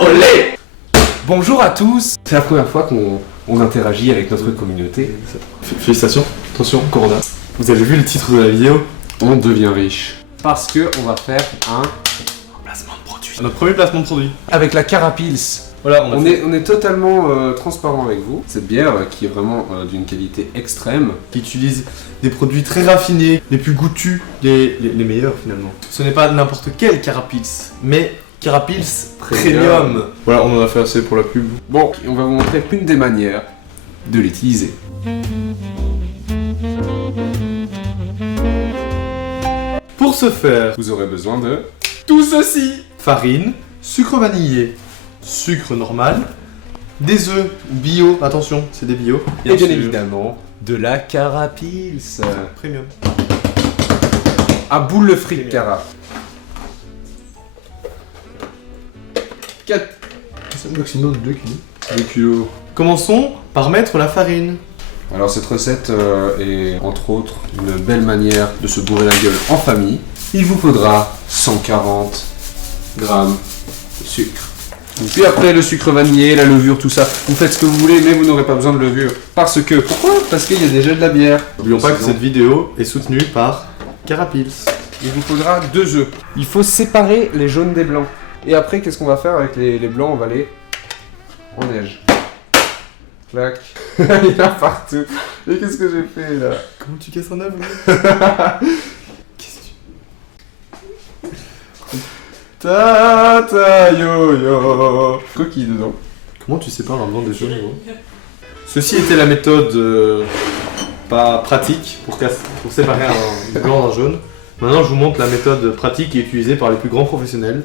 Olé! Bonjour à tous. C'est la première fois qu'on interagit avec notre communauté. Félicitations. Attention, Corona. Vous avez vu le titre de la vidéo? On devient riche. Parce que on va faire un Placement de produit. Notre premier placement de produit. avec la Carapils. Voilà, On est totalement transparent avec vous. Cette bière qui est vraiment d'une qualité extrême. qui utilise des produits très raffinés, les plus goûtus, les meilleurs finalement. Ce n'est pas n'importe quel Carapils, mais Carapils Premium. Voilà, on en a fait assez pour la pub. Bon, on va vous montrer une des manières de l'utiliser. Pour ce faire, Vous aurez besoin de tout ceci. farine, sucre vanillé, sucre normal, des œufs bio, attention, c'est des bio. Et bien sûr, évidemment, de la Carapils. Premium. À boule le fric, Cara. 4 C'est un maximum de 2 kg. 2 kilos. Commençons par mettre la farine. Alors cette recette est entre autres une belle manière de se bourrer la gueule en famille. Il vous faudra 140 grammes de sucre. Et puis après le sucre vanillé, la levure, tout ça, vous faites ce que vous voulez mais vous n'aurez pas besoin de levure. Parce que, pourquoi? Parce qu'il y a déjà de la bière. N'oublions pas que Sinon, cette vidéo est soutenue par Carapils. il vous faudra 2 œufs. Il faut séparer les jaunes des blancs. Et après qu'est-ce qu'on va faire avec les blancs? On va les en neige. Clac. Il y en a partout. Et qu'est-ce que j'ai fait là? Comment tu casses un œuf? Ta ta yo yo. Coquille dedans. Comment tu sépares un blanc des jaunes, gros? Ceci était la méthode pas pratique pour séparer un blanc d'un jaune. Maintenant, je vous montre la méthode pratique qui est utilisée par les plus grands professionnels.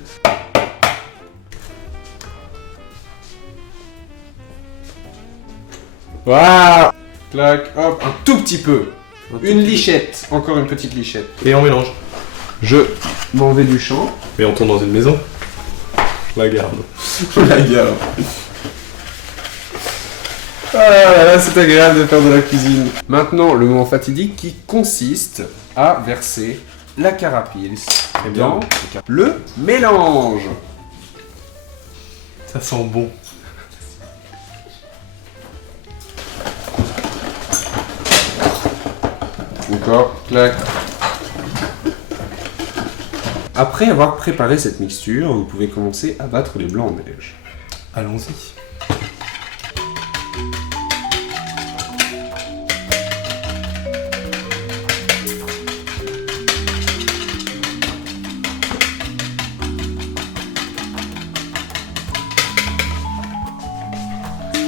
Waouh. Clac, hop, un tout petit peu. Un tout Une petit lichette. Encore une petite lichette. peu. Et on mélange. Je m'en vais du champ. Mais on tourne dans une maison. La garde. La gueule. Ah là là, c'est agréable de faire de la cuisine. Maintenant, le moment fatidique qui consiste à verser la Carapils dans le mélange. Ça sent bon. Encore, clac. Après avoir préparé cette mixture, vous pouvez commencer à battre les blancs en neige. Allons-y.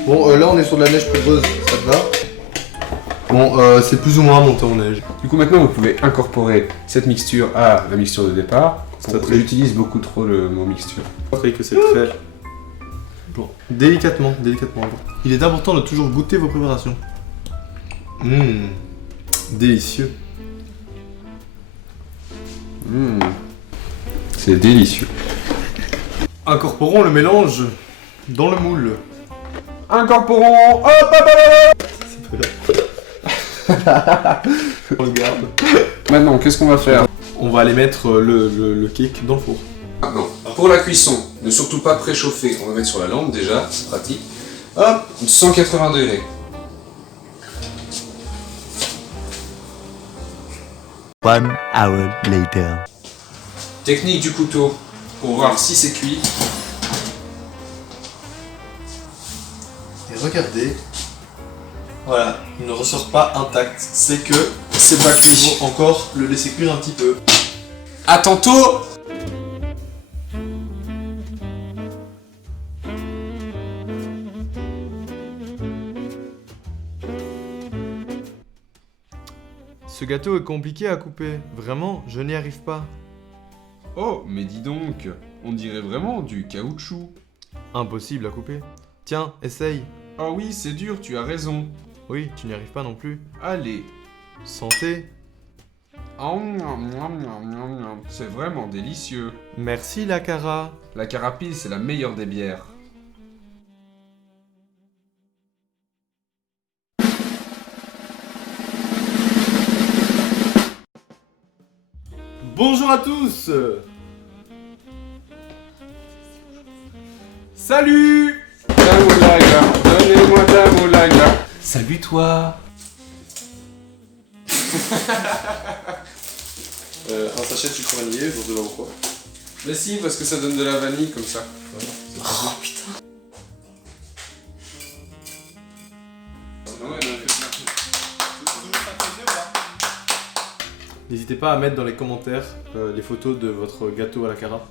Bon, là on est sur de la neige poudreuse, ça te va? Bon, c'est plus ou moins monté en neige. Du coup, maintenant, vous pouvez incorporer cette mixture à la mixture de départ. J'utilise beaucoup trop le mot mixture. Je crois que c'est très... Bon, délicatement. Il est important de toujours goûter vos préparations. Délicieux. C'est délicieux. Incorporons le mélange dans le moule. Incorporons. Hop, hop, hop, C'est pas là. Regarde. Maintenant, qu'est-ce qu'on va faire? On va aller mettre le cake dans le four. Maintenant, pour la cuisson, ne surtout pas préchauffer. On va mettre sur la lampe déjà, c'est pratique. Hop, 180 degrés. One hour later. Technique du couteau pour voir si c'est cuit. Et regardez. Voilà, il ne ressort pas intact. C'est que C'est pas il cuit. faut encore le laisser cuire un petit peu. À tantôt. Ce gâteau est compliqué à couper. Vraiment, je n'y arrive pas. Oh, mais dis donc, on dirait vraiment du caoutchouc. Impossible à couper. Tiens, essaye. Ah oui, c'est dur, tu as raison. Oui, tu n'y arrives pas non plus. Allez. Santé. C'est vraiment délicieux. Merci la Cara. La Carapils, c'est la meilleure des bières. Bonjour à tous. Salut! Damoulaga, donnez-moi Damoulaga. Salut toi. Un sachet de sucre vanillé, je sais pas pourquoi. Mais si, parce que ça donne de la vanille comme ça. Oh putain. N'hésitez pas à mettre dans les commentaires les photos de votre gâteau à la cara.